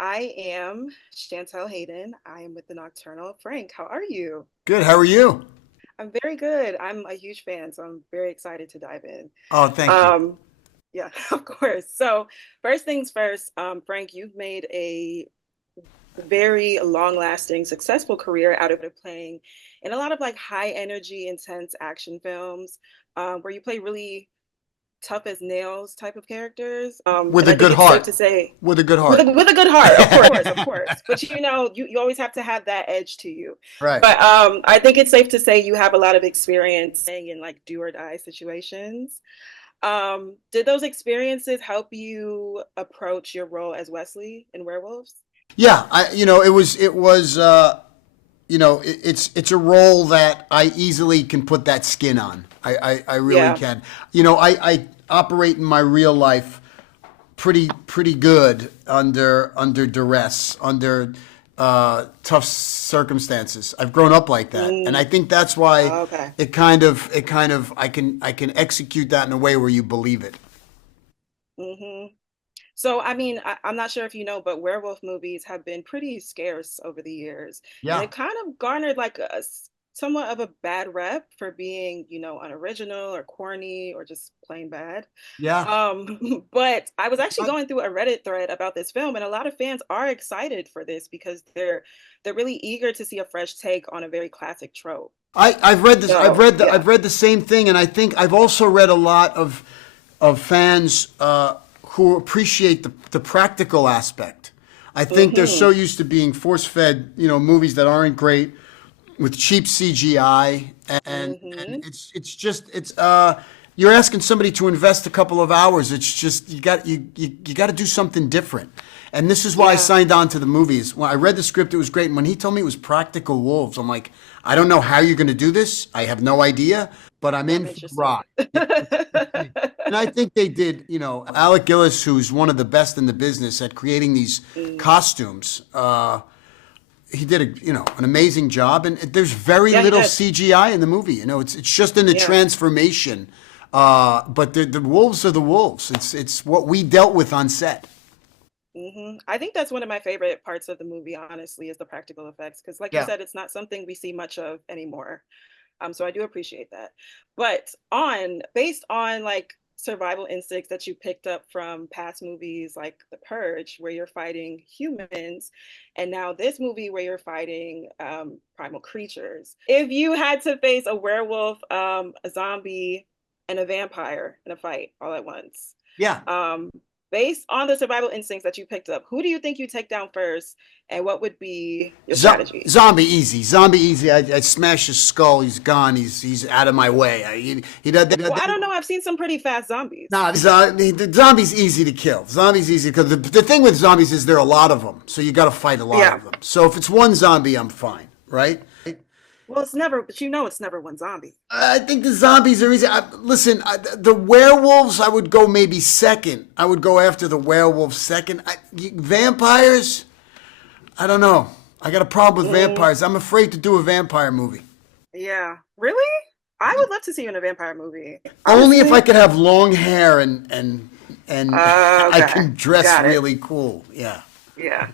I am Chantel Hayden. I am with the Nocturnal. Frank, how are you? Good. How are you? I'm very good. I'm a huge fan, so I'm very excited to dive in. Oh, thank you. Um, yeah, of course. So, first things first, Frank, you've made a very long-lasting, successful career out of playing in a lot of like high energy, intense action films, where you play really tough as nails type of characters. With And a I think good it's safe heart. to say With a good with heart. with a good heart, of course, of course. But you always have to have that edge to you. Right. But I think it's safe to say you have a lot of experience in like do or die situations. Did those experiences help you approach your role as Wesley in Werewolves? Yeah. It's a role that I easily can put that skin on. I really Yeah. can. I operate in my real life pretty good under duress, under tough circumstances. I've grown up like that, and I Mm, think that's why okay. it kind of I can execute that in a way where you believe it. hmm So, I mean, I'm not sure if you know, but werewolf movies have been pretty scarce over the years, and they've Yeah. kind of garnered like somewhat of a bad rep for being, unoriginal or corny or just plain bad. Yeah. But I was actually going through a Reddit thread about this film, and a lot of fans are excited for this because they're really eager to see a fresh take on a very classic trope. I've read this. So, I've yeah. read the same thing, and I think I've also read a lot of fans who appreciate the practical aspect. I think they're so hmm used to being force fed, movies that aren't great with cheap CGI, and hmm it's you're asking somebody to invest a couple of hours. It's just you got to do something different. And this is why I Yeah, signed on to the movies. When I read the script, it was great. And when he told me it was practical wolves, I'm like, I don't know how you're going to do this. I have no idea, but I'm but I'm in for the interested. ride. And I think they did, Alec Gillis, who's one of the best in the business at creating these Mm. costumes. He did an amazing job, and there's very Yeah, he little did. CGI in the movie. It's just in the Yeah. transformation. But the wolves are the wolves. It's what we dealt with on set. I think that's one of my favorite parts of the movie, honestly, is the practical effects. Because, like you Yeah. said, it's not something we see much of anymore. So I do appreciate that. But based on like survival instincts that you picked up from past movies like The Purge, where you're fighting humans, and now this movie where you're fighting primal creatures. If you had to face a werewolf, a zombie, and a vampire in a fight all at once, Yeah. um, based on the survival instincts that you picked up, who do you think you take down first, and what would be your strategy? Zombie easy. Zombie easy. I smash his skull. He's gone. He's out of my way. He does. Well, I don't know. I've seen some pretty fast zombies. Nah, the zombies easy to kill. Zombies easy because the thing with zombies is there are a lot of them, so you got to fight a lot Yeah. of them. So if it's one zombie, I'm fine, right? Well, it's never, but it's never one zombie. I think the zombies are easy. Listen, the werewolves, I would go maybe second. I would go after the werewolves second. Vampires, I don't know. I got a problem with Mm, vampires. I'm afraid to do a vampire movie. yeah. Really? I would love to see you in a vampire movie. Only if I Honestly. could have long hair and I Okay. can dress Got it. really cool. Yeah. Yeah.